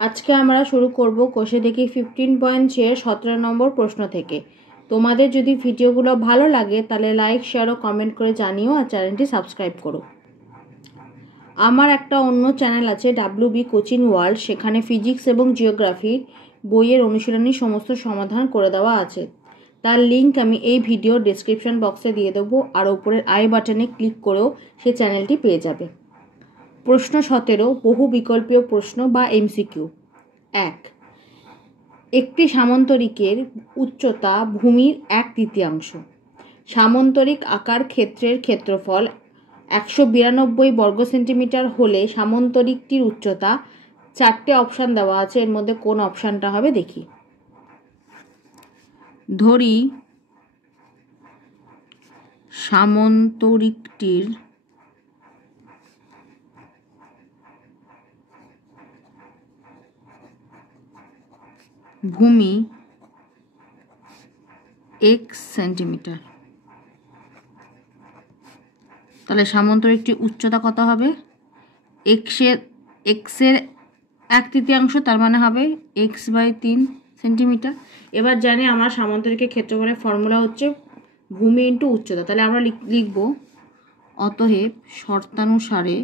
আজকে আমরা শুরু করব কোষে দেখি 15.6 17 নম্বর প্রশ্ন থেকে। তোমাদের যদি ভিডিওগুলো ভালো লাগে তাহলে লাইক শেয়ার ও কমেন্ট করে জানিও, আর চ্যানেলটি সাবস্ক্রাইব করো। আমার একটা অন্য চ্যানেল আছে WB কোচিং ওয়ার্ল্ড, সেখানে ফিজিক্স এবং জিওগ্রাফির বইয়ের অনুশীলনী সমস্ত সমাধান করে দেওয়া আছে। তার লিঙ্ক আমি এই ভিডিও ডেসক্রিপশন বক্সে দিয়ে দেবো, আর উপরের আই বাটনে ক্লিক করেও সে চ্যানেলটি পেয়ে যাবে। প্রশ্ন 17 বহু বিকল্পীয় প্রশ্ন বা MCQ। 1. একটি সামন্তরিকের উচ্চতা ভূমির 1/3। সামন্তরিক আকার ক্ষেত্রের ক্ষেত্রফল 192 বর্গ সেন্টিমিটার হলে সামন্তরিকটির উচ্চতা। 4টে অপশান দেওয়া আছে, এর মধ্যে কোন অপশানটা হবে দেখি। ধরি সামন্তরিকটির ভূমি x সেন্টিমিটার, তাহলে সামন্তরিকটির উচ্চতা কত হবে? x এর 1/3, তার মানে হবে x/3 সেন্টিমিটার। এবার জানি আমার সামন্তরিকের ক্ষেত্রফলের ফর্মুলা হচ্ছে ভূমি ইন্টু উচ্চতা, তাহলে আমরা লিখব অতএব শর্তানুসারে,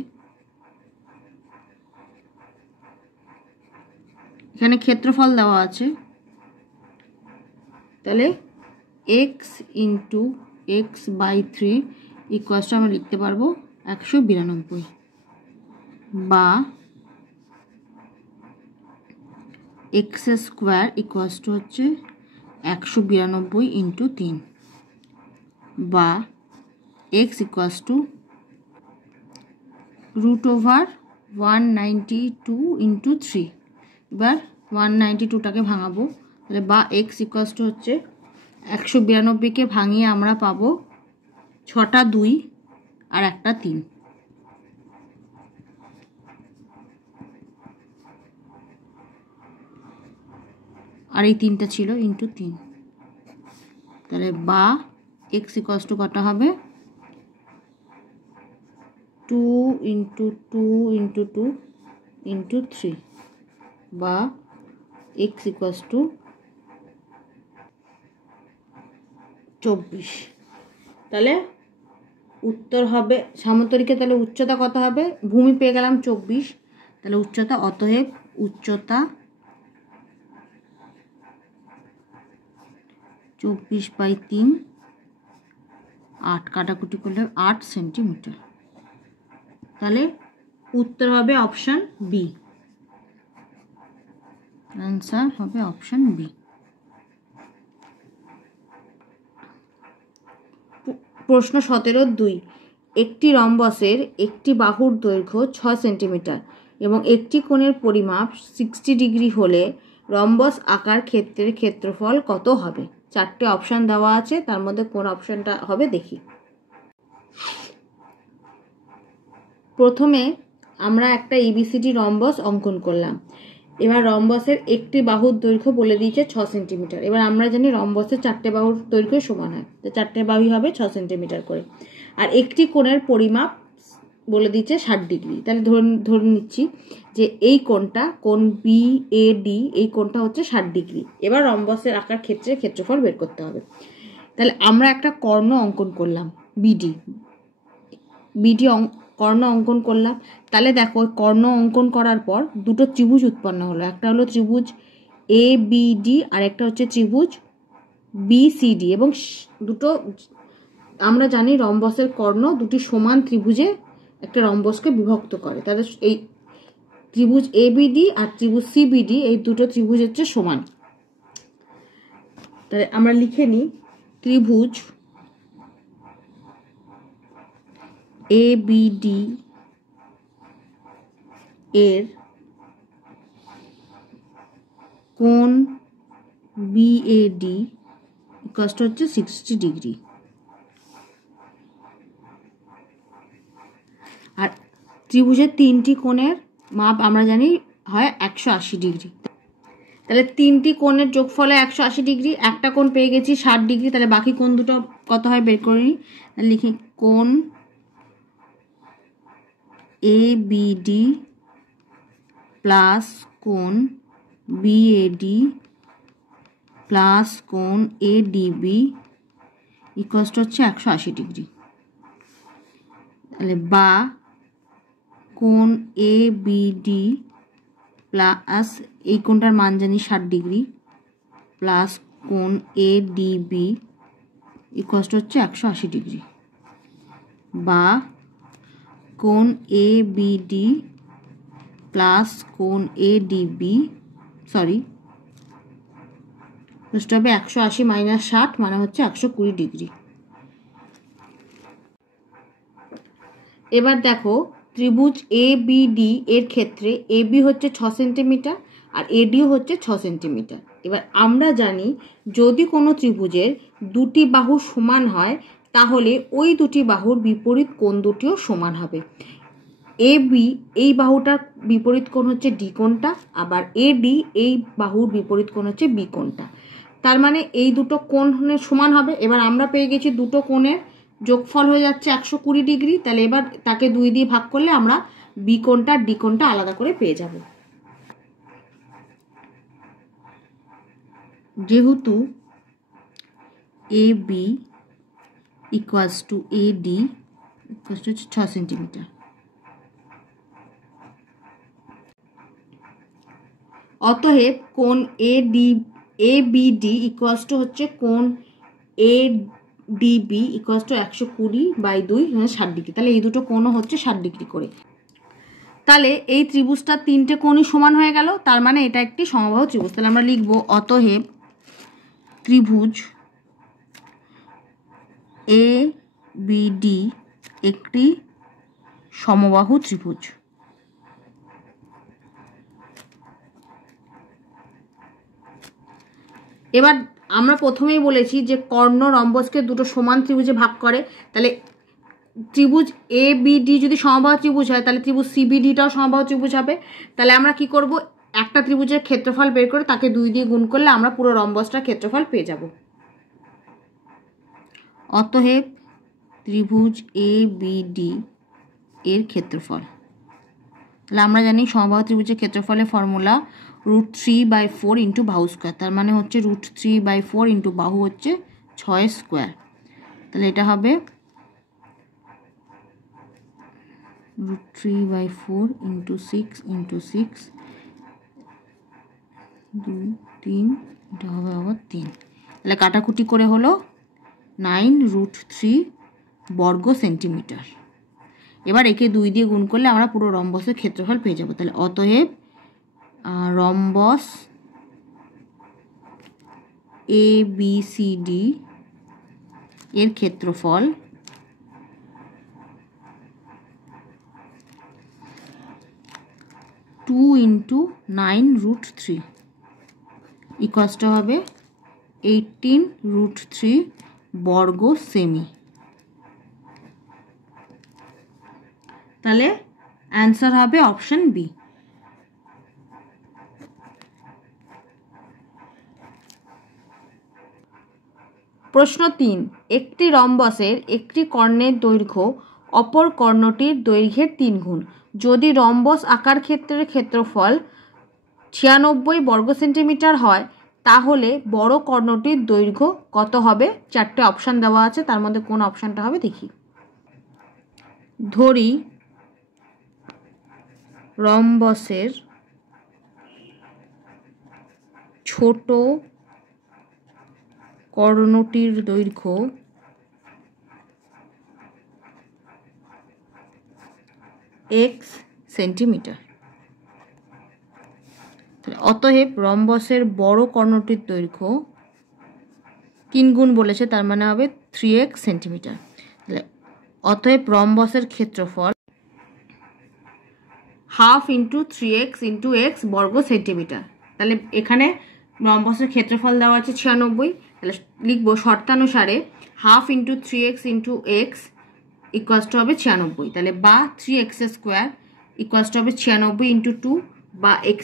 এখানে ক্ষেত্রফল দেওয়া আছে, তাহলে x ইন্টু x/3 ইকুয়ালস আমরা লিখতে পারবো 192, বা x স্কোয়ার ইকুয়ালস টু হচ্ছে 192 ইন্টু 3, বা x ইকুয়ালস টু √192 ইন্টু 3। এবার 192টাকে ভাঙাবো, তাহলে বা x ইকুয়ালস টু হচ্ছে 192কে ভাঙিয়ে আমরা পাবো 6টা 2 আর একটা 3। আর এই 3টা ছিল ইন্টু 3, তাহলে বা x ইকুয়ালস টু কটা হবে 2 ইন্টু 2 ইন্টু 2 ইন্টু 3, বা x ইকুয়ালস টু 24। তাহলে উত্তর হবে সামন্তরিকে, তাহলে উচ্চতা কত হবে? ভূমি পেয়ে গেলাম 24, তাহলে উচ্চতা অতএব উচ্চতা 24/3, 8 কাটাকুটি করলে 8 সেন্টিমিটার। তাহলে উত্তর হবে অপশান বি, অ্যান্সার হবে অপশান বি। প্রশ্ন 17-2 একটি রম্বসের একটি বাহুর দৈর্ঘ্য 6 সেন্টিমিটার এবং একটি কোণের পরিমাপ 60 ডিগ্রি হলে রম্বস আকার ক্ষেত্রের ক্ষেত্রফল কত হবে? 4টে অপশান দেওয়া আছে, তার মধ্যে কোন অপশানটা হবে দেখি। প্রথমে আমরা একটা ABCD রম্বস অঙ্কন করলাম। এবার রম্বসের একটি বাহুর দৈর্ঘ্য বলে দিয়েছে 6 সেন্টিমিটার। এবার আমরা জানি রম্বসের 4টে বাহুর দৈর্ঘ্য সমান হয়, তো 4টে বাহুই হবে 6 সেন্টিমিটার করে। আর একটি কোণের পরিমাপ বলে দিয়েছে 60 ডিগ্রি, তাহলে ধরে নিচ্ছি যে এই কোণটা, কোণ BAD, এই কোণটা হচ্ছে 60 ডিগ্রি। এবার রম্বসের আকার ক্ষেত্রের ক্ষেত্রফল বের করতে হবে। তাহলে আমরা একটা কর্ণ অঙ্কন করলাম BD কর্ণ অঙ্কন করলাম। তাহলে দেখো কর্ণ অঙ্কন করার পর দুটো ত্রিভুজ উৎপন্ন হলো, একটা হলো ত্রিভুজ ABD আর একটা হচ্ছে ত্রিভুজ BCD, এবং দুটো আমরা জানি রম্বসের কর্ণ দুটি সমান ত্রিভুজে একটা রম্বসকে বিভক্ত করে। তাহলে এই ত্রিভুজ ABD আর ত্রিভুজ CBD, এই দুটো ত্রিভুজ হচ্ছে সমান। তাহলে আমরা লিখে নিই ত্রিভুজ ABD এর কোণ BAD ইকুয়ালস টু হচ্ছে 60 ডিগ্রি, আর ত্রিভুজের 3টি কোণের মাপ আমরা জানি হয় 180 ডিগ্রি। তাহলে 3টি কোণের যোগফলে 180 ডিগ্রি, একটা কোণ পেয়ে গেছি 60 ডিগ্রি, তাহলে বাকি কোণ দুটো কত হয় বের করে নিই। লিখি কোণ ABD প্লাস কোণ বিএডি প্লাস কোণ এডিবি ইকুয়ালস টু হচ্ছে 180 ডিগ্রি। তাহলে বা কোণ এবিডি প্লাস এই কোণটার মান জানি 60 ডিগ্রি প্লাস কোণ এডিবি ইকুয়ালস টু হচ্ছে 180 ডিগ্রি, বা কোণ এবিডি প্লাস কোণ এডিবি হবে 180 মাইনাস 60 মানে হচ্ছে 120 ডিগ্রি। এবার দেখো ত্রিভুজ এবিডি এর ক্ষেত্রে এবি হচ্ছে 6 সেন্টিমিটার আর এডিও হচ্ছে 6 সেন্টিমিটার। এবার আমরা জানি যদি কোনো ত্রিভুজের দুটি বাহু সমান হয় তাহলে ওই দুটি বাহুর বিপরীত কোণ দুটিও সমান হবে। এবি এই বাহুটার বিপরীত কোণ হচ্ছে ডি কোণটা, আবার এডি এই বাহুর বিপরীত কোণ হচ্ছে বি কোণটা। তার মানে এই দুটো কোণের সমান হবে। এবার আমরা পেয়ে গেছি দুটো কোণের যোগফল হয়ে যাচ্ছে 120 ডিগ্রি। তাহলে এবার তাকে 2 দিয়ে ভাগ করলে আমরা বি কোণটা ডি কোণটা আলাদা করে পেয়ে যাব। যেহেতু AB equals to AD equals to 6 centimetre, অতএব কোণ এবিডি ইকুয়ালস টু হচ্ছে কোণ এডিবি ইকুয়ালস টু 120/2 60 ডিগ্রি। তাহলে এই দুটো কোণও হচ্ছে 60 ডিগ্রি করে। তাহলে এই ত্রিভুজটার 3টে কোণই সমান হয়ে গেল, তার মানে এটা একটি সমবাহু ত্রিভুজ। তাহলে আমরা লিখব অতএব ত্রিভুজ এবিডি একটি সমবাহু ত্রিভুজ। এবার আমরা প্রথমেই বলেছি যে কর্ণ রম্বসকে দুটো সমান ত্রিভুজে ভাগ করে। তাহলে ত্রিভুজ এবিডি যদি সমবাহু ত্রিভুজ হয় তাহলে ত্রিভুজ সিবিডিটাও সমবাহু ত্রিভুজ হবে। তাহলে আমরা কি করব, একটা ত্রিভুজের ক্ষেত্রফল বের করে তাকে 2 দিয়ে গুণ করলে আমরা পুরো রম্বসটার ক্ষেত্রফল পেয়ে যাব। অতএব ত্রিভুজ এবিডি এর ক্ষেত্রফল, তাহলে আমরা জানি সমবাহু ত্রিভুজের ক্ষেত্রফলের ফর্মুলা √3/4 ইন্টু বাহু স্কোয়ার। তার মানে হচ্ছে √3/4 ইন্টু বাহু হচ্ছে 6 স্কোয়ার। তাহলে এটা হবে √3/4 ইন্টু 6 ইন্টু 6 2 3, এটা হবে আবার 3। তাহলে কাটাকুটি করে হলো 9√3 বর্গ সেন্টিমিটার। এবার একে 2 দিয়ে গুণ করলে আমরা পুরো রম্বসের ক্ষেত্রফল পেয়ে যাব। তাহলে অতএব রম্বস ABCD এর ক্ষেত্রফল 2 × 9√3 ইকুয়ালসটা হবে 18√3 বর্গ সেমি। তাহলে অ্যান্সার হবে অপশন বি। প্রশ্ন 3, একটি রম্বসের একটি কর্ণের দৈর্ঘ্য অপর কর্ণটির দৈর্ঘ্যের 3 গুণ। যদি রম্বস আকার ক্ষেত্রের ক্ষেত্রফল 96 বর্গ সেন্টিমিটার হয় তাহলে বড় কর্ণটির দৈর্ঘ্য কত হবে? 4টে অপশান দেওয়া আছে, তার মধ্যে কোন অপশানটা হবে দেখি। ধরি রম্বসের ছোট কর্ণটির দৈর্ঘ্য x সেন্টিমিটার। অতএব রম্বসের বড় কর্ণটির দৈর্ঘ্য 3 গুণ বলেছে, তার মানে হবে 3x সেন্টিমিটার। অতএব রম্বসের ক্ষেত্রফল 1/2 × 3x × x বর্গ সেন্টিমিটার। তাহলে এখানে রম্বসের ক্ষেত্রফল দেওয়া আছে 96। তাহলে লিখবো শর্তানুসারে 1/2 × 3x × x ইকুয়ালসটা হবে 96। তাহলে বা 3x² ইকুয়ালসটা হবে 96 × 2 বা x²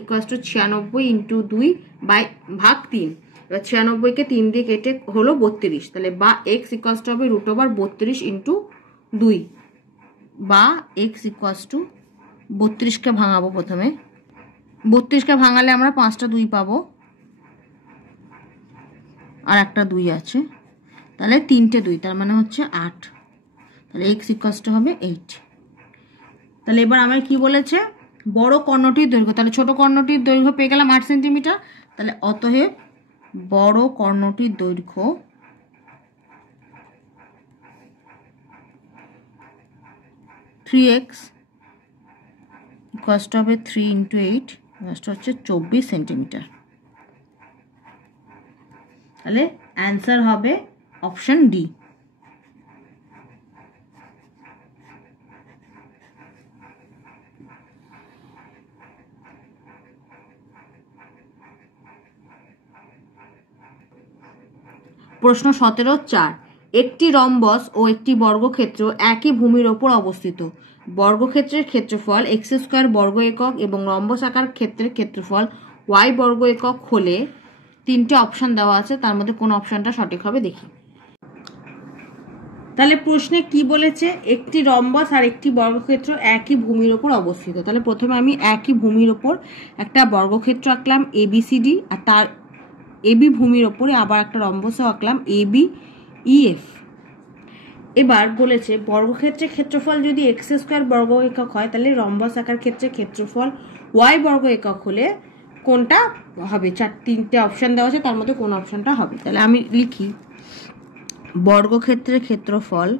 ইকুয়ালস টু 96 × 2/3। এবার 96কে 3 দিয়ে কেটে হলো 32। তাহলে বা x ইকুয়ালসটা হবে √32 × 2 বা x ইকুয়ালস টু 32কে ভাঙাবো প্রথমে 32কে ভাঙালে আমরা 5টা 2 পাবো, আর একটা 2 আছে, তাহলে 3টে 2, তার মানে হচ্ছে 8। তাহলে x = হবে 8। তাহলে এবার আমার কি বলেছে, বড় কর্ণটির দৈর্ঘ্য, তাহলে ছোট কর্ণটির দৈর্ঘ্য পেয়ে গেলাম 8 সেন্টিমিটার। তাহলে অতএব বড় কর্ণটির দৈর্ঘ্য (3x) = হবে 3 × 8, হচ্ছে 24 সেন্টিমিটার। তাহলে অ্যান্সার হবে অপশন ডি। প্রশ্ন 17(4) একটি রম্বস ও একটি বর্গক্ষেত্র একই ভূমির ওপর অবস্থিত। বর্গক্ষেত্রের ক্ষেত্রফল x² বর্গ একক এবং রম্বস আকার ক্ষেত্রের ক্ষেত্রফল y বর্গ একক হলে 3টে অপশন দেওয়া আছে, তার মধ্যে কোন অপশনটা সঠিক হবে দেখি। তাহলে প্রশ্নে কি বলেছে, একটি রম্বস আর একটি বর্গক্ষেত্র একই ভূমির ওপর অবস্থিত। তাহলে প্রথমে আমি একই ভূমির ওপর একটা বর্গক্ষেত্র আঁকলাম ABCD, আর তার এবি ভূমির ওপরে আবার একটা রম্বসও আঁকলাম ABEF। এবার বলেছে বর্গক্ষেত্রের ক্ষেত্রফল যদি x² বর্গ একক হয়, তাহলে রম্বস আকার ক্ষেত্রের ক্ষেত্রফল y বর্গ একক হলে কোনটা হবে? 3টে অপশন দেওয়া আছে, তার মধ্যে কোন অপশনটা হবে? তাহলে আমি লিখি, বর্গক্ষেত্রের ক্ষেত্রফল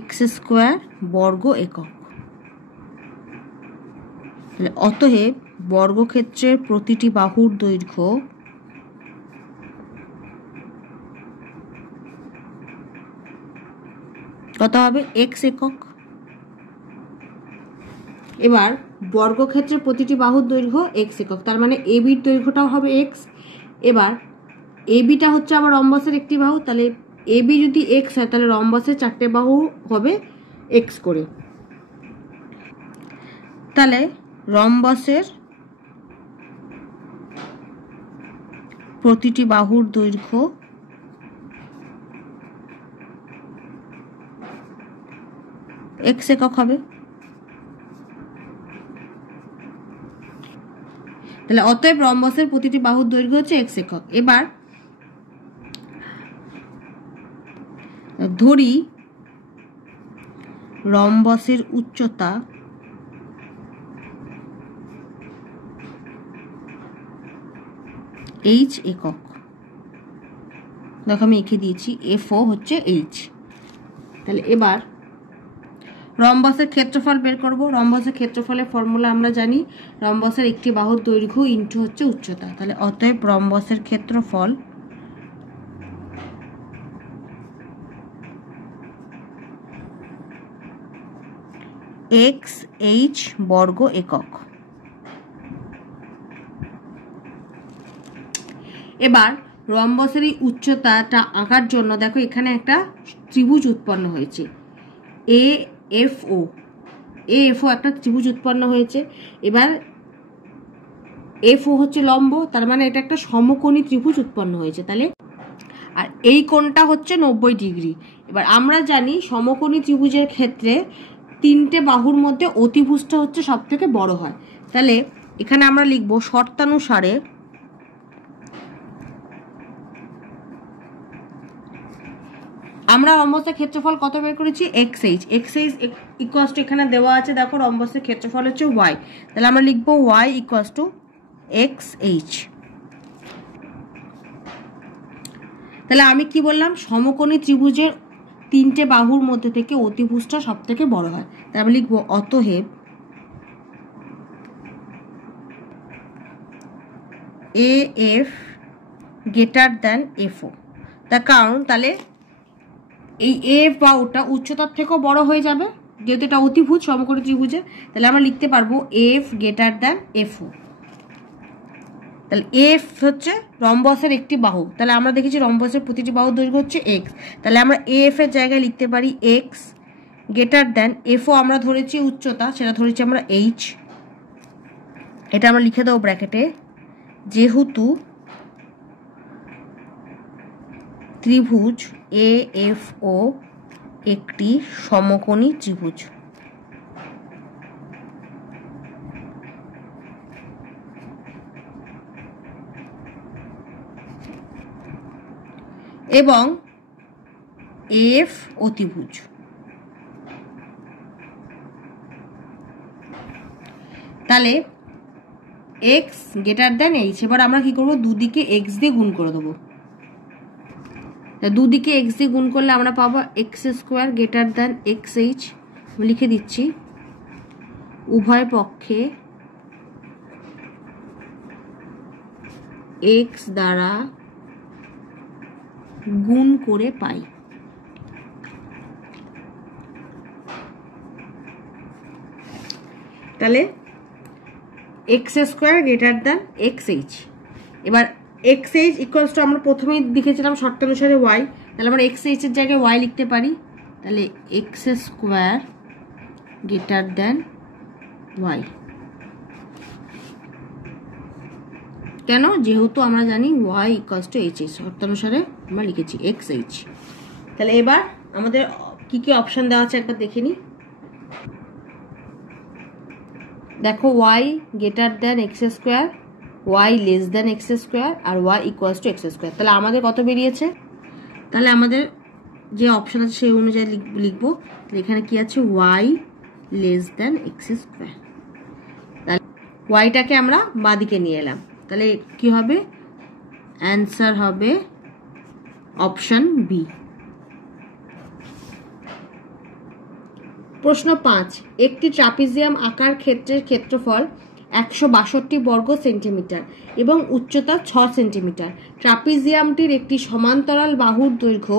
x² বর্গ একক। তাহলে অতএব বর্গক্ষেত্রের প্রতিটি বাহুর দৈর্ঘ্য কত হবে? x একক। এবার বর্গক্ষেত্রের প্রতিটি বাহুর দৈর্ঘ্য x একক, তার মানে ABর দৈর্ঘ্যটাও হবে x। এবার ABটা হচ্ছে আবার রম্বসের একটি বাহু, তাহলে AB যদি x হয় তাহলে রম্বসের 4টে বাহু হবে x করে। তাহলে রম্বসের প্রতিটি বাহুর দৈর্ঘ্য x একক হবে। তাহলে অতএব রম্বসের প্রতিটি বাহুর দৈর্ঘ্য হচ্ছে x একক। এবার ধরি রম্বসের উচ্চতা h একক। দেখো আমি এঁকে দিয়েছি, FO হচ্ছে h। তাহলে এবার রম্বসের ক্ষেত্রফল বের করব। রম্বসের ক্ষেত্রফলের ফর্মুলা আমরা জানি, রম্বসের একটি বাহুর দৈর্ঘ্য ইনটু হচ্ছে উচ্চতা। তাহলে অতএব রম্বসের ক্ষেত্রফল XH বর্গ একক। এবার রম্বসের এই উচ্চতাটা আঁকার জন্য দেখো এখানে একটা ত্রিভুজ উৎপন্ন হয়েছে, AFO একটা ত্রিভুজ উৎপন্ন হয়েছে। এবার FO হচ্ছে লম্ব, তার মানে এটা একটা সমকোণী ত্রিভুজ উৎপন্ন হয়েছে। তাহলে আর এই কোণটা হচ্ছে 90 ডিগ্রি। এবার আমরা জানি সমকোণী ত্রিভুজের ক্ষেত্রে 3টে বাহুর মধ্যে অতিভুজটা হচ্ছে সব থেকে বড় হয়। তাহলে এখানে আমরা লিখব শর্তানুসারে আমরা রম্বসের ক্ষেত্রফল কত বের করেছি? XH = এখানে দেওয়া আছে, দেখো রম্বসের ক্ষেত্রফল হচ্ছে y। তাহলে আমরা লিখব y = XH। তাহলে আমি কি বললাম, সমকোণী ত্রিভুজের 3টে বাহুর মধ্যে থেকে অতিভুজটা সব থেকে বড় হয়। তাহলে আমি লিখব অতএব AF > FO। তার কারণ তাহলে এই AF বাহুটা উচ্চতার থেকেও বড় হয়ে যাবে, যেহেতু এটা অতিভুজ সমকোণী ত্রিভুজের। তাহলে আমরা লিখতে পারবো AF > FO। তাহলে AF হচ্ছে রম্বসের একটি বাহু। তাহলে আমরা দেখেছি রম্বসের প্রতিটি বাহুর দৈর্ঘ্য হচ্ছে x। তাহলে আমরা AF এর জায়গায় লিখতে পারি x > FO। আমরা ধরেছি উচ্চতা, সেটা ধরেছি আমরা h। এটা আমরা লিখে দেবো ব্র্যাকেটে, যেহেতু ত্রিভুজ AFO একটি সমকোণী ত্রিভুজ। এবং এফ অতিভুজ। তাহলে এক্স গ্রেটার দেন এইচ। এবার আমরা কি করবো, দুদিকে এক্স দিয়ে গুণ করে দেবো। দুদিকে এক্স দিয়ে গুণ করলে আমরা পাবো x square greater than x H. লিখে দিচ্ছি, উভয় পক্ষে এক্স দ্বারা গুণ করে পাই। তাহলে X square greater than x H. এবার এক্স এইচ ইকুয়ালস টু আমরা প্রথমেই লিখেছিলাম শর্তানুসারে ওয়াই, তাহলে আমরা এক্স এইচ এর জায়গায় ওয়াই লিখতে পারি। তাহলে X square greater than Y. কেন? যেহেতু আমরা জানি Y equals to H H, শর্তানুসারে আমরা লিখেছি এক্স এইচ। তাহলে এবার আমাদের কি কি অপশন দেওয়া আছে একবার দেখে নিই। দেখো, Y greater than X square, Y less than X square, আর Y equals to X square. তাহলে আমাদের কত বেরিয়েছে? তাহলে আমাদের যে অপশন আছে সেই অনুযায়ী লিখবো। এখানে কি আছে? Y less than X square. তাহলে ওয়াইটাকে আমরা বাঁদিকে নিয়ে এলাম। তাহলে কি হবে? অ্যান্সার হবে অপশন বি। প্রশ্ন 5, একটি ট্রাপিজিয়াম আকার ক্ষেত্রের ক্ষেত্রফল 162 বর্গ সেন্টিমিটার এবং উচ্চতা 6 সেন্টিমিটার। ট্রাপিজিয়ামটির একটি সমান্তরাল বাহুর দৈর্ঘ্য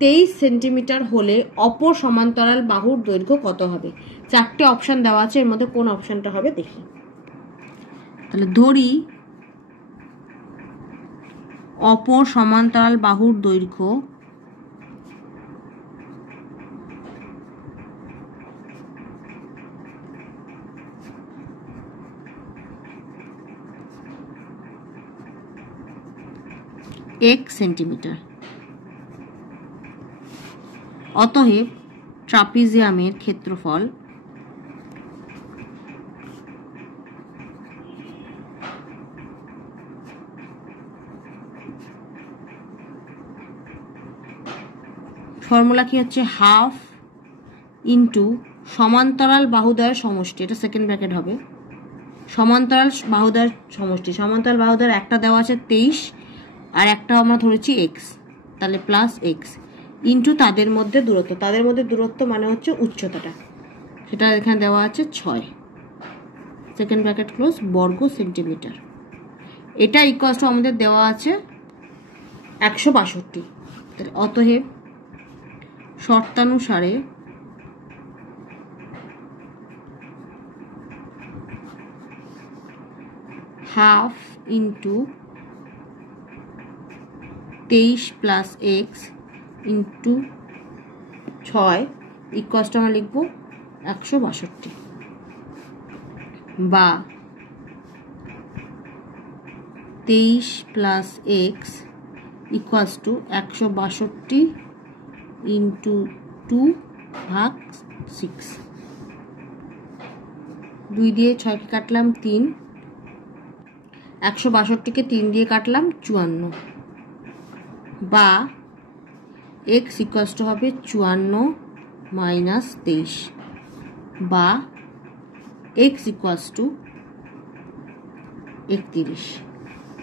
23 সেন্টিমিটার হলে অপর সমান্তরাল বাহুর দৈর্ঘ্য কত হবে? 4টে অপশন দেওয়া আছে, এর মধ্যে কোন অপশনটা হবে দেখি। তাহলে ধরি অপর সমান্তরাল বাহুর দৈর্ঘ্য এক সেন্টিমিটার। অতএব ট্রাপিজিয়ামের ক্ষেত্রফল ফর্মুলা কি হচ্ছে? হাফ ইন্টু সমান্তরাল বাহুদ্বয়ের সমষ্টি, এটা সেকেন্ড ব্র্যাকেট হবে, সমান্তরাল বাহুদ্বয়ের সমষ্টি। সমান্তরাল বাহুদ্বয়ের একটা দেওয়া আছে 23 আর একটা আমরা ধরেছি এক্স, তাহলে প্লাস এক্স ইন্টু তাদের মধ্যে দূরত্ব। তাদের মধ্যে দূরত্ব মানে হচ্ছে উচ্চতাটা, সেটা এখানে দেওয়া আছে 6 সেকেন্ড ব্র্যাকেট ক্লোজ বর্গ সেন্টিমিটার। এটা ইকুয়ালস টু আমাদের দেওয়া আছে 162। তাহলে অতএব শর্তানুসারে half into 23 plus X into 6 equals to আমরা লিখবো 162, বা 23 plus X equals to 162 into 2/6। 2 দিয়ে 6কে কাটলাম 3, 162কে 3 দিয়ে কাটলাম 54, বা এক্স ইকুয়ালস টু হবে 54 মাইনাস 23, বা এক্স ইকুয়ালস টু 31।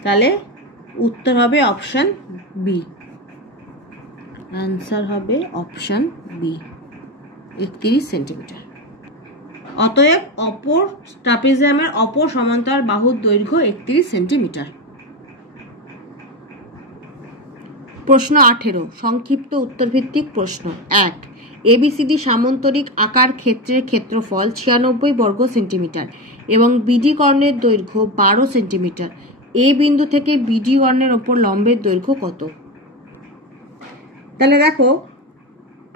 তাহলে উত্তর হবে অপশন বি। অ্যান্সার হবে অপশন বি, 31 সেন্টিমিটার। অতএব অপর ট্রাপিজিয়ামের অপর সমান্তরাল বাহুর দৈর্ঘ্য 31 সেন্টিমিটার। প্রশ্ন 18, সংক্ষিপ্ত উত্তরভিত্তিক প্রশ্ন। 1, এবিসিডি সামান্তরিক আকার ক্ষেত্রের ক্ষেত্রফল 96 বর্গ সেন্টিমিটার এবং বিডি কর্ণের দৈর্ঘ্য 12 সেন্টিমিটার। এ বিন্দু থেকে বিডি কর্ণের ওপর লম্বের দৈর্ঘ্য কত? তাহলে দেখো,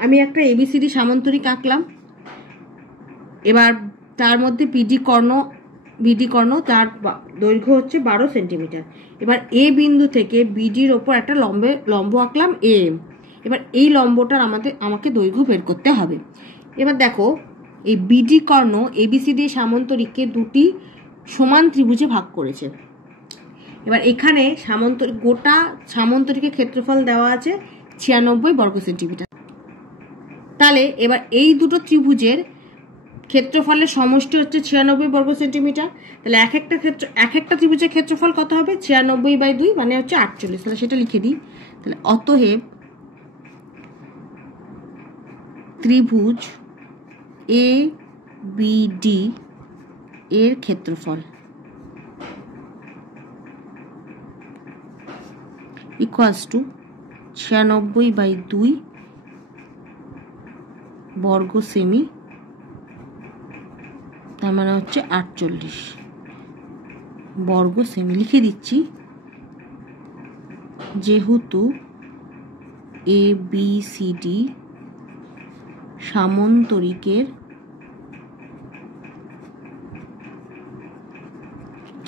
আমি একটা এবিসিডি সামান্তরিক আঁকলাম। এবার তার মধ্যে বিডি কর্ণ তার দৈর্ঘ্য হচ্ছে 12 সেন্টিমিটার। এবার এ বিন্দু থেকে বিডির ওপর একটা লম্ব আঁকলাম এ। এবার এই লম্বটার আমাকে দৈর্ঘ্য বের করতে হবে। এবার দেখো এই বিডি কর্ণ এবিসিডি সামান্তরিককে দুটি সমান ত্রিভুজে ভাগ করেছে। এবার এখানে গোটা সামান্তরিকের ক্ষেত্রফল দেওয়া আছে 96 বর্গ সেন্টিমিটার। তাহলে এবার এই দুটো ত্রিভুজের ক্ষেত্রফলের সমষ্টি হচ্ছে 96 বর্গ সেন্টিমিটার। তাহলে এক একটা ত্রিভুজের ক্ষেত্রফল কত হবে? 96/2 মানে হচ্ছে 48। তাহলে সেটা লিখে দিই। তাহলে অতএব ত্রিভুজ এ বি ডি এর ক্ষেত্রফল ইকুয়ালস টু 96/2 বর্গ সেমি, তার মানে হচ্ছে 48 বর্গ সেমি। লিখে দিচ্ছি, যেহেতু এ বি সি ডি সামান্তরিকের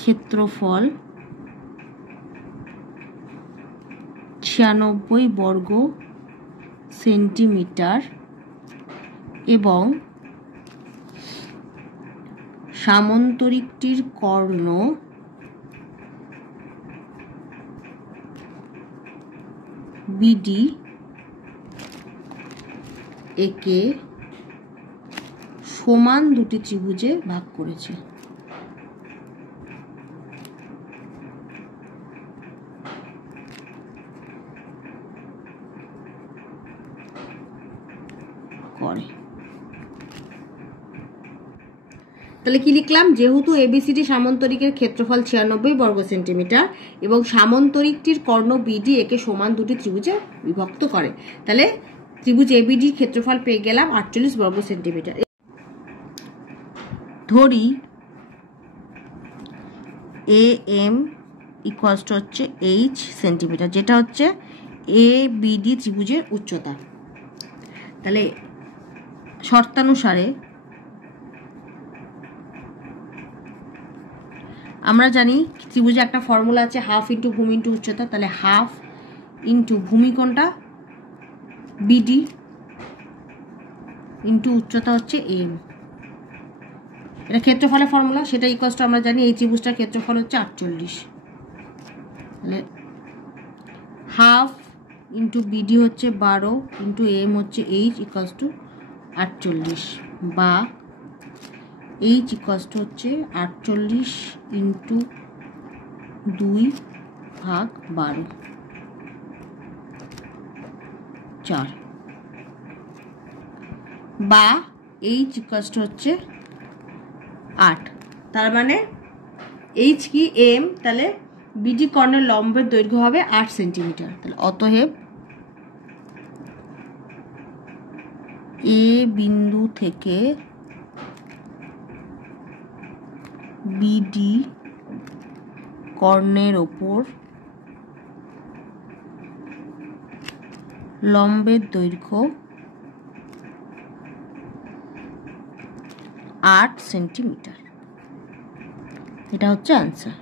ক্ষেত্রফল 96 বর্গ সেন্টিমিটার এবং সামান্তরিকটির কর্ণ বিডি একে সমান দুটি ত্রিভুজে ভাগ করেছে। তাহলে কি লিখলাম? যেহেতু এবিসিডি সামান্তরিকের ক্ষেত্রফল 96 বর্গ সেন্টিমিটার এবং সামান্তরিকটির কর্ণ বিডি একে সমান দুটি ত্রিভুজে বিভক্ত করে, তাহলে ত্রিভুজ এবিডির ক্ষেত্রফল পেয়ে গেলাম 48 বর্গ সেন্টিমিটার। ধরি এ এম ইকুয়ালস টু হচ্ছে এইচ সেন্টিমিটার, যেটা হচ্ছে এ বিডি ত্রিভুজের উচ্চতা। তাহলে শর্তানুসারে আমরা জানি ত্রিভুজে একটা ফর্মুলা আছে, হাফ ইন্টু ভূমি ইন্টু উচ্চতা। তাহলে হাফ ইন্টু ভূমি কোণটা বিডি ইন্টু উচ্চতা হচ্ছে এম, এটা ক্ষেত্রফলের ফর্মুলা, সেটা ইকুয়ালস টু আমরা জানি এই ত্রিভুজটার ক্ষেত্রফল হচ্ছে 48। তাহলে হাফ ইন্টু বিডি হচ্ছে 12 ইন্টু এম হচ্ছে এইচ ইকুয়ালস টু 48, বা এইচ ইকুয়ালস টু হচ্ছে 48 ইন্টু 2/12 4, বা এইচ ইকুয়ালস টু হচ্ছে 8। তার মানে এইচ কি এম, তাহলে বিডি কর্ণের লম্বের দৈর্ঘ্য হবে 8 সেন্টিমিটার। তাহলে অতএব এ বিন্দু থেকে বিডি কর্ণের ওপর লম্বের দৈর্ঘ্য 8 সেন্টিমিটার। এটা হচ্ছে আনসার।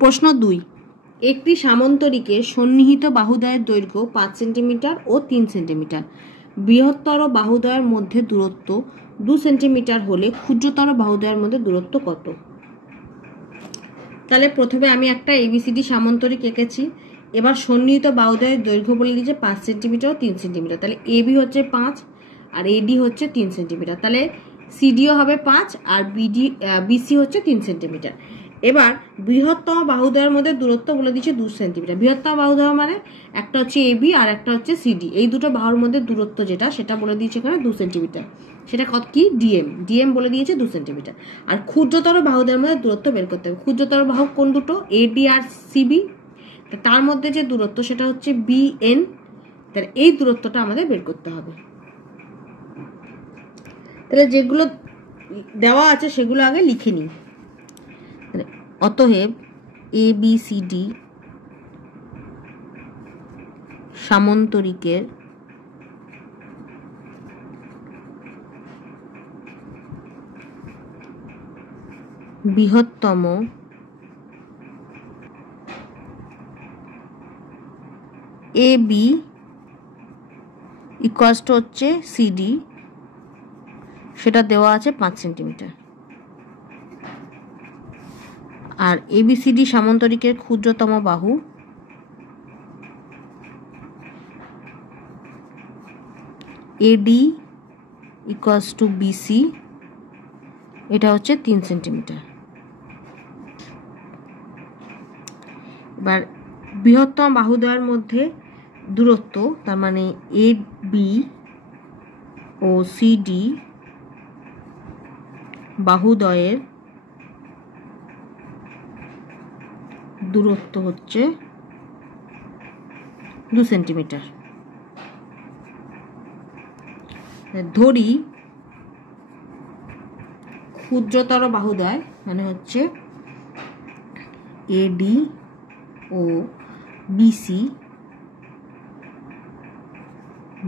প্রশ্ন 2, একটি সামান্তরিকের সন্নিহিত বাহুদ্বয়ের দৈর্ঘ্য 5 সেন্টিমিটার ও 3 সেন্টিমিটার। বৃহত্তর বাহুদ্বয়ের মধ্যে দূরত্ব 2 সেন্টিমিটার হলে ক্ষুদ্রতর বাহুদ্বয়ের মধ্যে দূরত্ব কত? তাহলে প্রথমে আমি একটা এবিসিডি সামান্তরিক এঁকেছি। এবার সন্নিহিত বাহুদ্বয়ের দৈর্ঘ্য বলে দিয়েছে 5 সেন্টিমিটার ও 3 সেন্টিমিটার। তাহলে এবি হচ্ছে 5 আর এডি হচ্ছে 3 সেন্টিমিটার। তাহলে সিডিও হবে 5 আর বিসি হচ্ছে 3 সেন্টিমিটার। এবার বৃহত্তম বাহুদ্বয়ের মধ্যে দূরত্ব বলে দিচ্ছে 2 সেন্টিমিটার। বৃহত্তম বাহুদ্বয় মানে একটা হচ্ছে এবি আর একটা হচ্ছে সিডি, এই দুটো বাহুর মধ্যে দূরত্ব যেটা সেটা বলে দিয়েছে এখানে 2 সেন্টিমিটার। সেটা কত কি? ডিএম বলে দিয়েছে 2 সেন্টিমিটার। আর ক্ষুদ্রতর বাহুদ্বয়ের মধ্যে দূরত্ব বের করতে হবে। ক্ষুদ্রতর বাহু কোন দুটো? এডি আর সিবি। তার মধ্যে যে দূরত্ব সেটা হচ্ছে বিএন। তাহলে এই দূরত্বটা আমাদের বের করতে হবে। তাহলে যেগুলো দেওয়া আছে সেগুলো আগে লিখে নিই। অতএব এ বি সি ডি সামান্তরিকের বৃহত্তম এ বি ইকুয়ালস টু হচ্ছে সিডি, সেটা দেওয়া আছে 5 সেন্টিমিটার। আর এবিসিডি সামান্তরিকের ক্ষুদ্রতম বাহু এডি ইকুয়ালস টু বিসি, এটা হচ্ছে 3 সেন্টিমিটার। এবার বৃহত্তম বাহুদ্বয়ের মধ্যে দূরত্ব, তার মানে এ বি ও সিডি বাহুদ্বয়ের দূরত্ব হচ্ছে 2 সেন্টিমিটার। ধরি ক্ষুদ্রতর বাহুদ্বয় মানে হচ্ছে এডি ও বিসি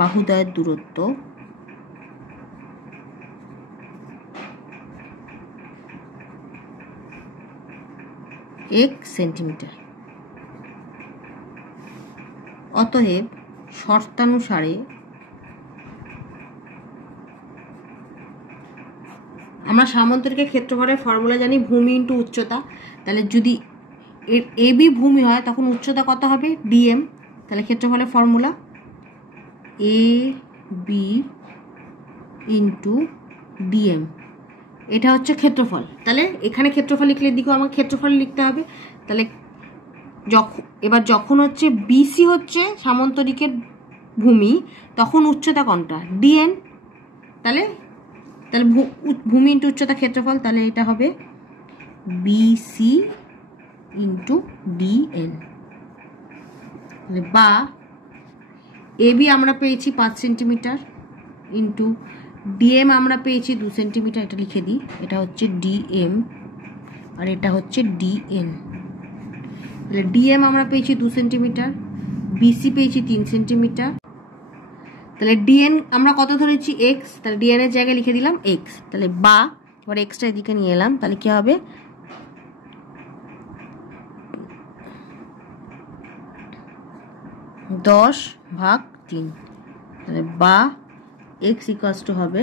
বাহুদ্বয়ের দূরত্ব 1 সেন্টিমিটার। অতএব শর্তানুসারে আমরা সামান্তরিকের ক্ষেত্রফলের ফর্মুলা জানি ভূমি ইন্টু উচ্চতা। তাহলে যদি এর এ বি ভূমি হয় তখন উচ্চতা কত হবে? ডিএম। তাহলে ক্ষেত্রফলের formula A B into DM, এটা হচ্ছে ক্ষেত্রফল। তাহলে এখানে ক্ষেত্রফল লিখলে দিকেও আমাকে ক্ষেত্রফল লিখতে হবে। তাহলে এবার যখন হচ্ছে বিসি হচ্ছে সামান্তরিকের ভূমি, তখন উচ্চতা কোনটা? ডিএন। তাহলে তাহলে ভূমি ইন্টু উচ্চতা ক্ষেত্রফল, তাহলে এটা হবে বিসি ইন্টু ডিএন। বা এবি আমরা পেয়েছি 5 সেন্টিমিটার ইন্টু ডিএম আমরা পেয়েছি 2 সেন্টিমিটার, এটা লিখে দিই, এটা হচ্ছে ডিএম আর এটা হচ্ছে ডিএন। তাহলে ডিএম আমরা পেয়েছি 2 সেন্টিমিটার, বিসি পেয়েছি 3 সেন্টিমিটার। তাহলে ডিএন আমরা কত ধরেছি? এক্স। তাহলে ডিএন এর জায়গায় লিখে দিলাম এক্স। তাহলে বা এবার এক্সটা এদিকে নিয়ে এলাম, তাহলে কি হবে? 10/3। তাহলে বা এক্স ইকুয়ালস টু হবে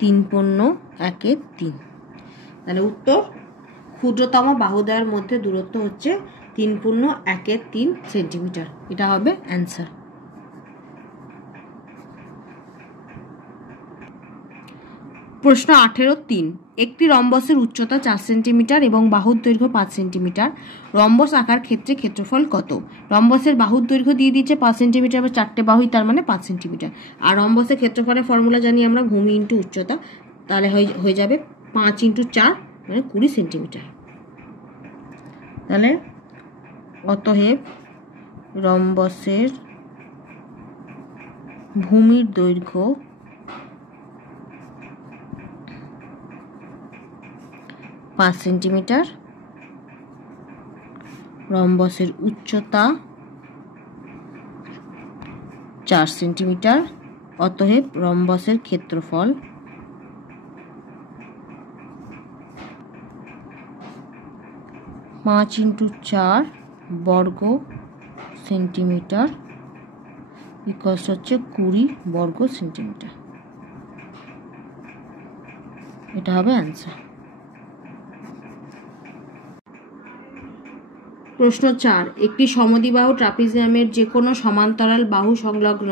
3.1-3। তাহলে উত্তর ক্ষুদ্রতম বাহুদ্বয়ের মধ্যে দূরত্ব হচ্ছে 3.1-3 সেন্টিমিটার। এটা হবে অ্যান্সার। প্রশ্ন 18-3। একটি রম্বসের উচ্চতা 4 সেন্টিমিটার এবং বাহুর দৈর্ঘ্য 5 সেন্টিমিটার। রম্বস আঁকার ক্ষেত্রে ক্ষেত্রফল কত? রম্বসের বাহুর দৈর্ঘ্য দিয়ে দিচ্ছে 5 সেন্টিমিটার, বা 4টে বাহুই তার মানে 5 সেন্টিমিটার। আর রম্বসের ক্ষেত্রফলের ফর্মুলা জানি আমরা ভূমি ইন্টু উচ্চতা, তাহলে হয়ে যাবে 5 × 4 মানে 20 সেন্টিমিটার। তাহলে অতএব রম্বসের ভূমির দৈর্ঘ্য 5 সেন্টিমিটার, রম্বসের উচ্চতা 4 সেন্টিমিটার। অতএব রম্বসের ক্ষেত্রফল 5 × 4 বর্গ সেন্টিমিটার ইকুয়ালস হচ্ছে 20 বর্গ সেন্টিমিটার। এটা হবে অ্যান্সার। প্রশ্ন 4। একটি সমদ্বিবাহু ট্রাপিজিয়ামের যে কোনো সমান্তরাল বাহু সংলগ্ন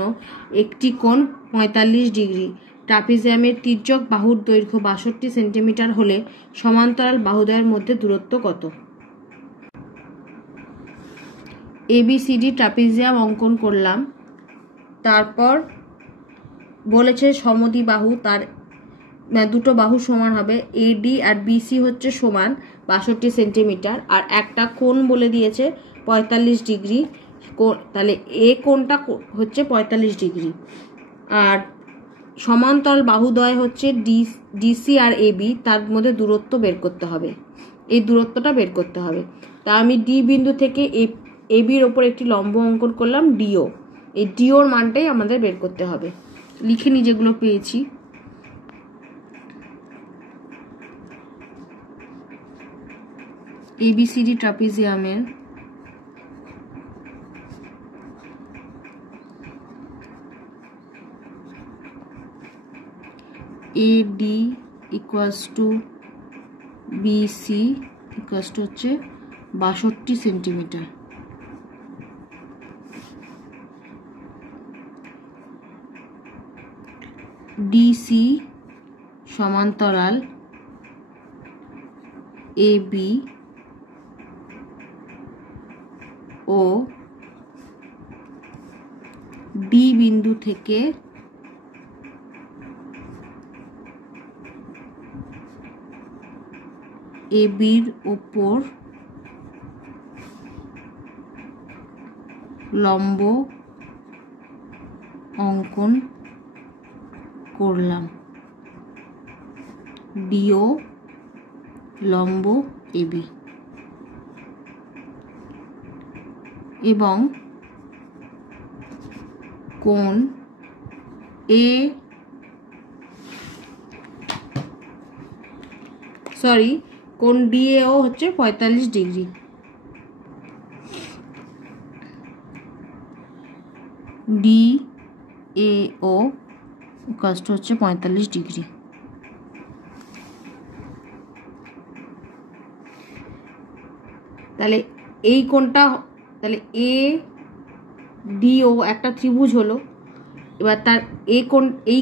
একটি কোণ 45 ডিগ্রি। ট্রাপিজিয়ামের তির্যক বাহুর দৈর্ঘ্য 62 সেন্টিমিটার হলে সমান্তরাল বাহুদ্বয়ের মধ্যে দূরত্ব কত? এবিসিডি ট্রাপিজিয়াম অঙ্কন করলাম, তারপর বলেছে সমদ্বিবাহু, তার দুটো বাহু সমান হবে। এডি আর বিসি হচ্ছে সমান 62 সেন্টিমিটার, আর একটা কোণ বলে দিয়েছে 45 ডিগ্রি। তাহলে এ কোণটা হচ্ছে 45 ডিগ্রি। আর সমান্তরাল বাহুদ্বয় হচ্ছে ডিসি আর এবি, তার মধ্যে দূরত্ব বের করতে হবে। এই দূরত্বটা বের করতে হবে। তা আমি ডি বিন্দু থেকে এবির ওপর একটি লম্ব অঙ্কন করলাম ডিও। এই ডিওর মানটাই আমাদের বের করতে হবে। লিখে নি যেগুলো পেয়েছি। এবিসিডি ট্রাপিজিয়ামের AD equals to BC equals to হচ্ছে 62 সেন্টিমিটার। ডিসি সমান্তরাল এবি ও ডি বিন্দু থেকে এবির উপর লম্ব অঙ্কন করলাম। ডিও লম্ব এবি এবং কোণ কোণ ডিএও হচ্ছে 45 ডিগ্রি। ডিএও কষ্ট হচ্ছে 45 ডিগ্রি। তাহলে এই কোণটা, তাহলে এ ডিও একটা ত্রিভুজ হলো। এবার তার এই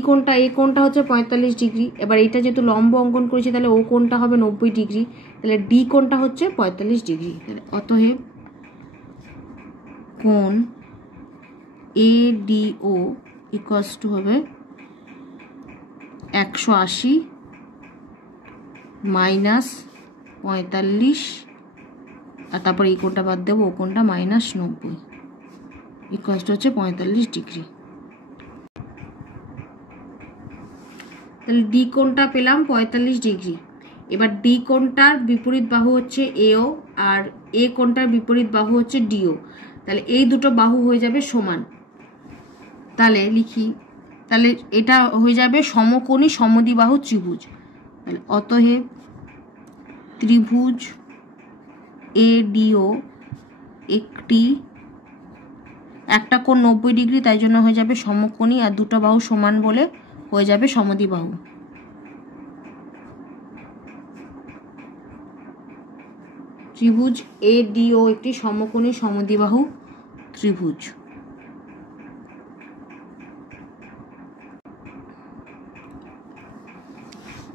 কোণটা হচ্ছে 45 ডিগ্রি। এবার এটা যেহেতু লম্ব অঙ্কন করেছি তাহলে ও কোণটা হবে 90 ডিগ্রি। তাহলে ডি কোণটা হচ্ছে 45 ডিগ্রি। তাহলে অতএব কোণ এডিও ইকুয়ালস টু হবে 180 মাইনাস 45, আর তারপর এই কোণটা বাদ দেবো, ও কোণটা মাইনাস 90 ইকুয়ালস টু হচ্ছে 45 ডিগ্রি। তাহলে ডি কোণটা পেলাম 45 ডিগ্রি। এবার ডি কোণটার বিপরীত বাহু হচ্ছে এও আর এ কোণটার বিপরীত বাহু হচ্ছে ডিও। তাহলে এই দুটো বাহু হয়ে যাবে সমান। তাহলে লিখি, তাহলে এটা হয়ে যাবে সমকোণী সমদ্বিবাহু ত্রিভুজ। তাহলে অতএব ত্রিভুজ এডিও একটা কোণ 90 ডিগ্রি, তাই জন্য হয়ে যাবে সমকোণী, আর দুটো বাহু সমান বলে হয়ে যাবে সমদ্বিবাহু। ত্রিভুজ এডিও একটি সমকোণী সমদ্বিবাহু ত্রিভুজ।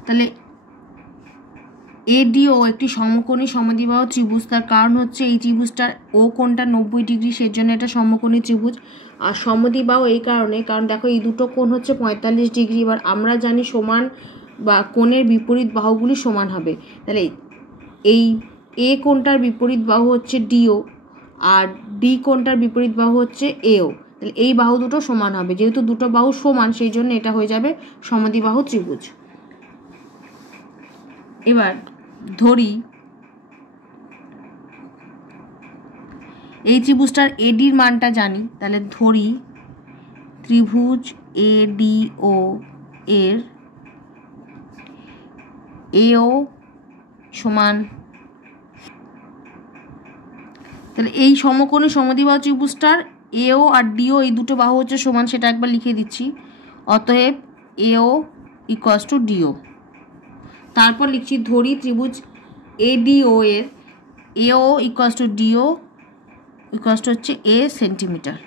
তাহলে এডিও একটি সমকোণী সমদ্বিবাহু ত্রিভুজ, তার কারণ হচ্ছে এই ত্রিভুজটার ও কোণটা 90 ডিগ্রি, সেই জন্য এটা সমকোণী ত্রিভুজ। আর সমদ্বিবাহু এই কারণে, কারণ দেখো এই দুটো কোণ হচ্ছে 45 ডিগ্রি। এবার আমরা জানি সমান বা কোণের বিপরীত বাহুগুলি সমান হবে। তাহলে এই এ কোণটার বিপরীত বাহু হচ্ছে ডিও আর ডি কোণটার বিপরীত বাহু হচ্ছে এও। তাহলে এই বাহু দুটো সমান হবে। যেহেতু দুটো বাহু সমান সেই জন্য এটা হয়ে যাবে সমদ্বিবাহু ত্রিভুজ। এবার ধরি এই ত্রিভুজটার এডির মানটা জানি। তাহলে ধরি ত্রিভুজ এডিও এর এও সমান, তাহলে এই সমকোণী সমদ্বিবাহু ত্রিভুজটার এও আর ডিও এই দুটো বাহু হচ্ছে সমান, সেটা একবার লিখে দিচ্ছি। অতএব এও ইকুয়ালস টু ডিও। তারপর লিখছি ধরি ত্রিভুজ এডিও এর AO equals to DO equals to হচ্ছে এ সেন্টিমিটার।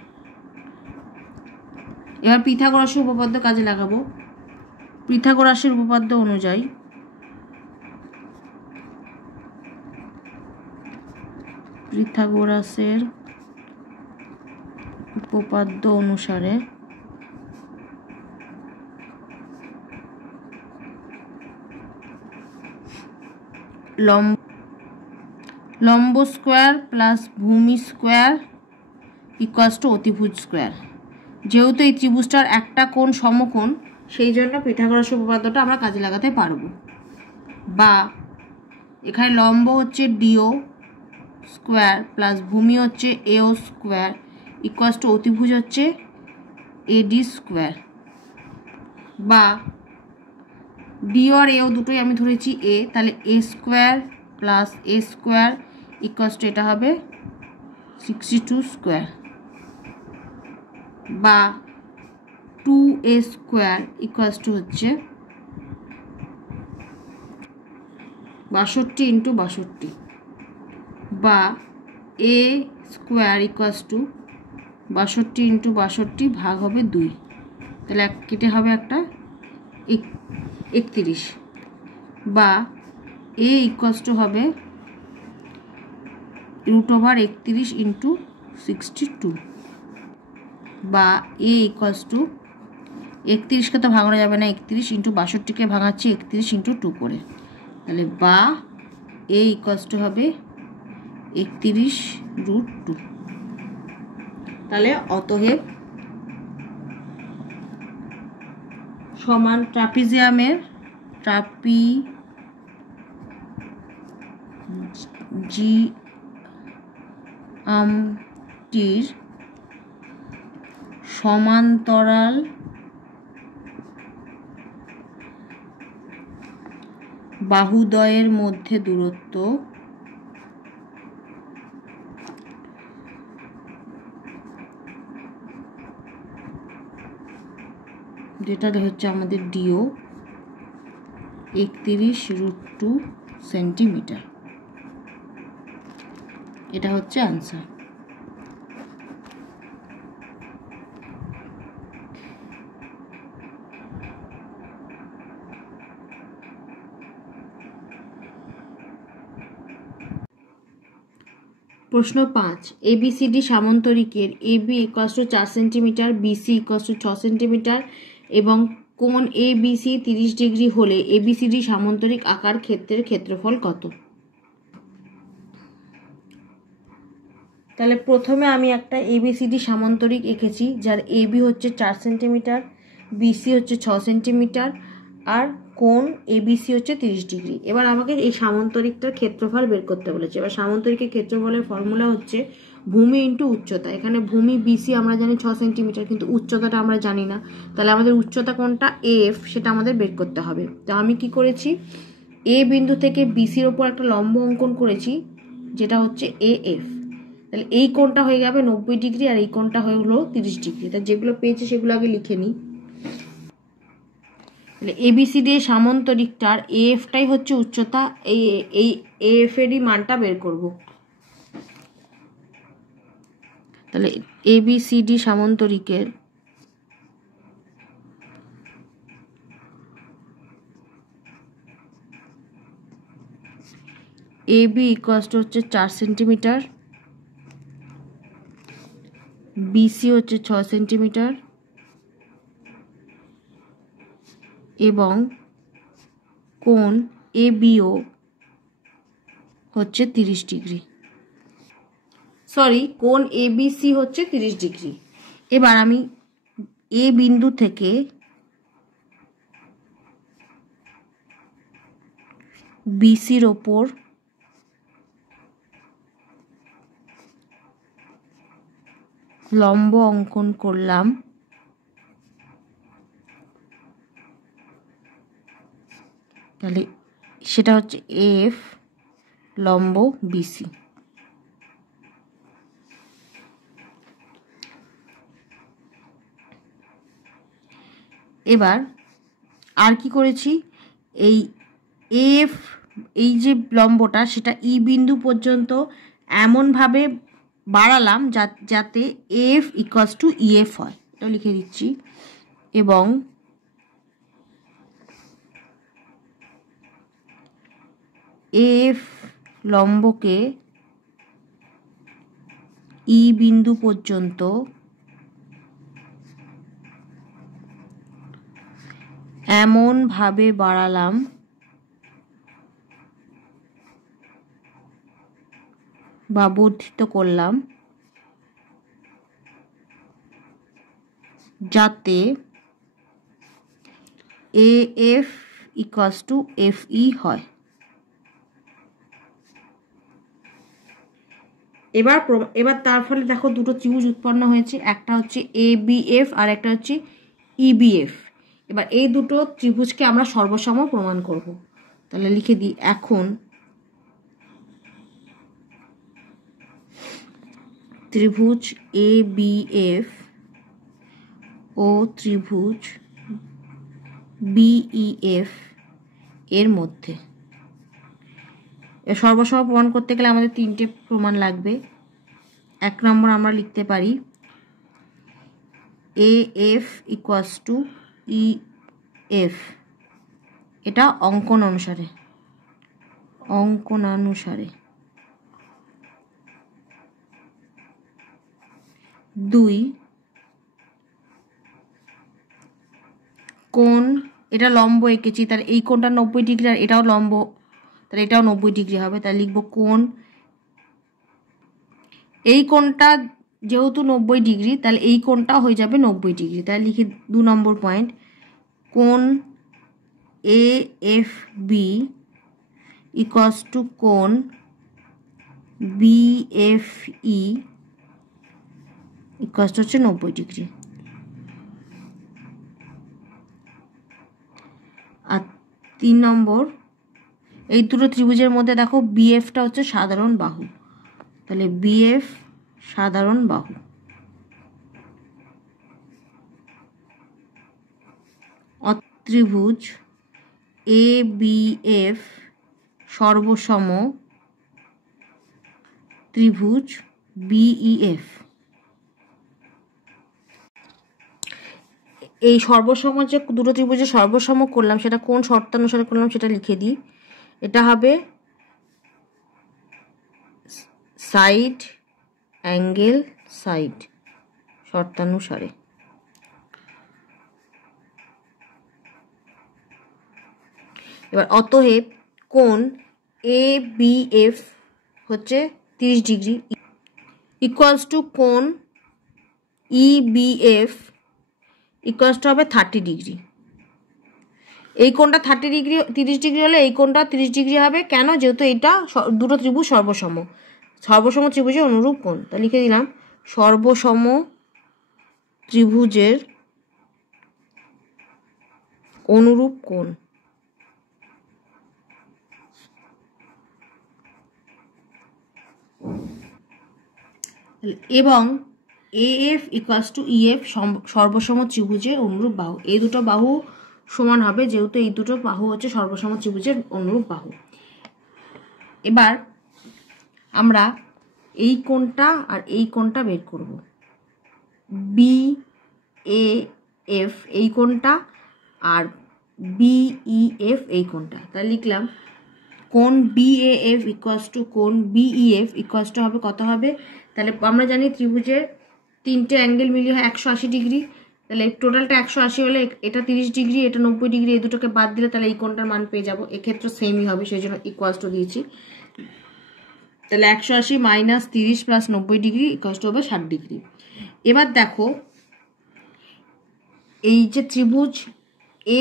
এবার পিথাগোরাসের উপপাদ্য কাজে লাগাবো। পিথাগোরাসের উপপাদ্য অনুযায়ী অনুসারে লম্ব স্কোয়ার প্লাস ভূমি স্কোয়ার ইকুয়ালস টু অতিভুজ স্কোয়ার। যেহেতু এই ত্রিভুজটার একটা কোণ সমকোণ, সেই জন্য পিথাগোরাসের উপপাদ্যটা আমরা কাজে লাগাতে পারবো। বা এখানে লম্ব হচ্ছে ডিও স্কোয়ার প্লাস ভূমি হচ্ছে এও স্কোয়ার ইকুয়ালস টু অতিভুজ হচ্ছে এডি স্কোয়ার। বা ডিও আর এও দুটোই আমি ধরেছি এ, তাহলে A square plus A square equals to এটা হবে 62 স্কোয়ার। বা 2a স্কোয়ার ইকুয়ালস টু হচ্ছে 62 ইন্টু 62 বা a square equals two 62 into 62 ভাগ হবে 2, তাহলে কেটে হবে একটা 31 বা a ইকুয়ালস টু হবে √31 ইন্টু 62 বা a ইকুয়ালস টু 31কে তো ভাঙানো যাবে না, 31 ইন্টু 62কে ভাঙাচ্ছি 31 ইন্টু 2 করে, তাহলে বা a ইকুয়ালস টু হবে 31√2। তাহলে অতএব সমান ট্রাপিজিয়ামটির সমান্তরাল বাহুদ্বয়ের মধ্যে দূরত্ব যেটা হচ্ছে আমাদের ডিও 31√2 সেন্টিমিটার। এটা হচ্ছে আনসার। প্রশ্ন 5, ABCD সামান্তরিকের AB equals to 4 centimetre, BC equals to 6 centimetre এবং কোণ ABC 30 ডিগ্রি হলে ABCD সামান্তরিক আকার ক্ষেত্রের ক্ষেত্রফল কত? তাহলে প্রথমে আমি একটা ABCD সামান্তরিক এঁকেছি, যার AB হচ্ছে 4 সেন্টিমিটার, BC হচ্ছে 6 সেন্টিমিটার আর কোণ ABC হচ্ছে 30 ডিগ্রি। এবার আমাকে এই সামান্তরিকটার ক্ষেত্রফল বের করতে বলেছে। এবার সামান্তরিকের ক্ষেত্রফলের ফর্মুলা হচ্ছে ভূমি ইন্টু উচ্চতা। এখানে ভূমি BC আমরা জানি 6 সেন্টিমিটার, কিন্তু উচ্চতাটা আমরা জানি না, তাহলে আমাদের উচ্চতা কোনটা AF সেটা আমাদের বের করতে হবে। তো আমি কি করেছি, A বিন্দু থেকে BCর ওপর একটা লম্ব অঙ্কন করেছি যেটা হচ্ছে AF। তাহলে এই কোণটা হয়ে যাবে 90 ডিগ্রি আর এই কোণটা হয়ে হলো 30 ডিগ্রি। তাহলে যেগুলো পেয়েছি সেগুলো আগে লিখে নিই। তাহলে ABCD সামান্তরিকটার AFটাই হচ্ছে উচ্চতা, এই AF এরই মানটা বের করব। তাহলে ABCD সামান্তরিকের AB ইকুয়ালস টু হচ্ছে 4 সেন্টিমিটার, BC হচ্ছে 6 সেন্টিমিটার এবং কোণ ABO হচ্ছে 30 ডিগ্রি। সরি, কোণ ABC হচ্ছে 30 ডিগ্রি। এবার আমি A বিন্দু থেকে BCর ওপর লম্ব অঙ্কন করলাম, তাহলে সেটা হচ্ছে AF লম্ব BC। এবার আর কি করেছি, এই AF এই যে লম্বটা সেটা E বিন্দু পর্যন্ত এমনভাবে বাড়ালাম যাতে AF ইকুয়ালস টু EF হয়, এটা লিখে দিচ্ছি। এবং AF লম্বকে E বিন্দু পর্যন্ত এমনভাবে বাড়ালাম বা বর্ধিত করলাম যাতে AF ইকুয়ালস টু FE হয়। এবার তার ফলে দেখো দুটো ত্রিভুজ উৎপন্ন হয়েছে, একটা হচ্ছে ABF আর একটা হচ্ছে EBF। এবার এই দুটো ত্রিভুজকে আমরা সর্বসম প্রমাণ করব। তাহলে লিখে দিই, এখন ত্রিভুজ ABF ও ত্রিভুজ BEF এর মধ্যে সর্বসম প্রমাণ করতে গেলে আমাদের তিনটে প্রমাণ লাগবে। 1 নম্বর আমরা লিখতে পারি AF ইকুয়ালস টু EF, এটা অঙ্কনানুসারে। 2 কোণ, এটা লম্ব এঁকেছি, তাহলে এই কোণটা 90 ডিগ্রি আর এটাও লম্ব, তাহলে এটাও 90 ডিগ্রি হবে। তাহলে লিখব কোণ, এই কোণটা যেহেতু 90 ডিগ্রি তাহলে এই কোণটাও হয়ে যাবে 90 ডিগ্রি। তাহলে লিখি 2 নম্বর পয়েন্ট, কোণ AFB ইকুয়ালস টু কোণ BFE ইকুয়ালস টু হচ্ছে 90 ডিগ্রি। আর 3 নম্বর, এই দুটো ত্রিভুজের মধ্যে দেখো BFটা হচ্ছে সাধারণ বাহু, তাহলে BF সাধারণ বাহু। ত্রিভুজ ABF সর্বসম ত্রিভুজ BEF। এই সর্বসম যে দুটো ত্রিভুজের সর্বসম করলাম সেটা কোন শর্তানুসারে করলাম সেটা লিখে দিই। এটা হবে সাইড অ্যাঙ্গেল সাইড শর্তানুসারে। এবার অতএব কোণ ABF হচ্ছে 30 ডিগ্রি ইকুয়ালস টু কোণ EBF ইকুয়ালস টু হবে 30 ডিগ্রি। এই কোণটা 30 ডিগ্রি হলে এই কোণটা 30 ডিগ্রি হবে। কেন? যেহেতু এটা দুটো ত্রিভুজ সর্বসম ত্রিভুজের অনুরূপ কোণ। তা লিখে দিলাম সর্বসম ত্রিভুজের অনুরূপ কোণ। এবং AF ইকুয়ালস টু EF সর্বসম ত্রিভুজের অনুরূপ বাহু। এই দুটো বাহু সমান হবে যেহেতু এই দুটো বাহু হচ্ছে সর্বসম ত্রিভুজের অনুরূপ বাহু। এবার আমরা এই কোণটা আর এই কোণটা বের করব। BAF এই কোণটা আর BEF এই কোণটা। তাহলে লিখলাম কোণ BAF ইকুয়ালস টু কোণ BEF ইকুয়ালস টু হবে কত হবে? তাহলে আমরা জানি ত্রিভুজের তিনটে অ্যাঙ্গেল মিলিয়ে হয় 180 ডিগ্রি। তাহলে টোটালটা 180 হলে এটা 30 ডিগ্রি, এটা 90 ডিগ্রি, এই দুটোকে বাদ দিলে তাহলে এই কোণটার মান পেয়ে যাবো। এক্ষেত্রে সেমই হবে, সেই জন্য ইকুয়ালস টু দিয়েছি। তাহলে 180 minus 30 plus 90 degree equals to হবে 60 ডিগ্রি। এবার দেখো এই যে ত্রিভুজ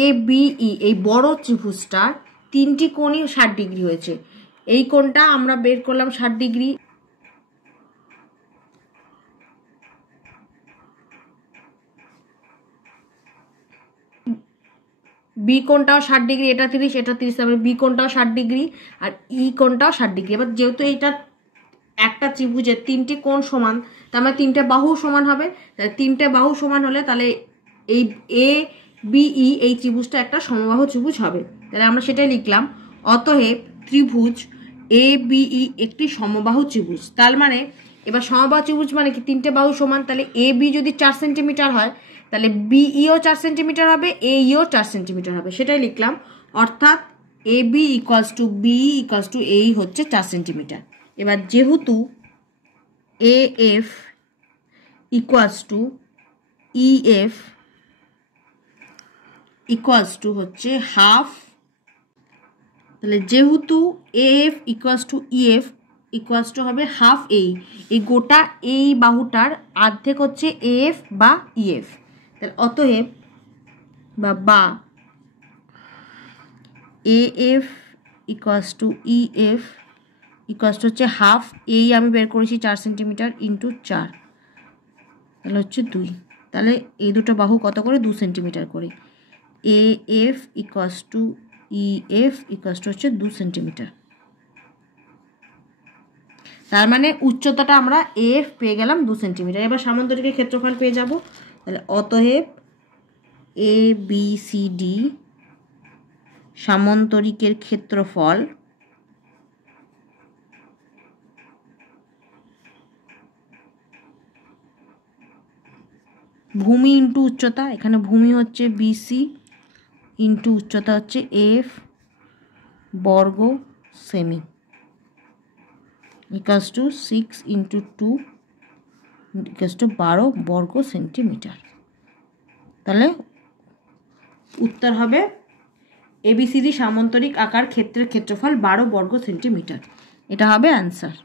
ABE এই বড় ত্রিভুজটার তিনটি কোণই 60 ডিগ্রি হয়েছে। এই কোণটা আমরা বের করলাম 60 ডিগ্রি। বি কোণটাও 60 ডিগ্রি, এটা 30 এটা 30, তারপরে বি কোণটাও 60 ডিগ্রি আর ই কোণটাও 60 ডিগ্রি। এবার যেহেতু এটা একটা ত্রিভুজের তিনটি কোণ সমান, তার মানে তিনটে বাহু সমান হবে। তাহলে তিনটে বাহু সমান হলে তাহলে এই ABE এই ত্রিভুজটা একটা সমবাহু ত্রিভুজ হবে। তাহলে আমরা সেটাই লিখলাম, অতএব ত্রিভুজ ABE একটি সমবাহু ত্রিভুজ। তার মানে এবার সমবাহু ত্রিভুজ মানে কি তিনটে বাহু সমান, তাহলে AB যদি 4 সেন্টিমিটার হয় তাহলে BEও 4 সেন্টিমিটার হবে, AEও 4 সেন্টিমিটার হবে, সেটাই লিখলাম। অর্থাৎ AB equals to BE equals to AE হচ্ছে 4 সেন্টিমিটার। এবার যেহেতু AF equals to EF equals to হচ্ছে হাফ, তাহলে যেহেতু AF equals to EF equals to হবে হাফ এই গোটা এই বাহুটার অর্ধেক হচ্ছে AF বা EF। তাহলে অতএব বা AF equals to EF equals to হচ্ছে হাফ, এই আমি বের করেছি 4 সেন্টিমিটার ইন্টু 4, তাহলে হচ্ছে 2। তাহলে এই দুটো বাহু কত করে? 2 সেন্টিমিটার করে। AF equals to EF equals to হচ্ছে 2 সেন্টিমিটার। তার মানে উচ্চতাটা আমরা AF পেয়ে গেলাম 2 সেন্টিমিটার। এবার সামান্তরিকের ক্ষেত্রফল পেয়ে যাব। তাহলে অতএব ABCD সামান্তরিকের ক্ষেত্রফল ভূমি ইন্টু উচ্চতা, এখানে ভূমি হচ্ছে বিসি ইন্টু উচ্চতা হচ্ছে এফ বর্গ সেমি ইকাস টু 6 ইন্টু 2 ইকাস টু 12 বর্গ সেন্টিমিটার। তাহলে উত্তর হবে এবিসিডি সামান্তরিক আকার ক্ষেত্রের ক্ষেত্রফল 12 বর্গ সেন্টিমিটার। এটা হবে অ্যান্সার।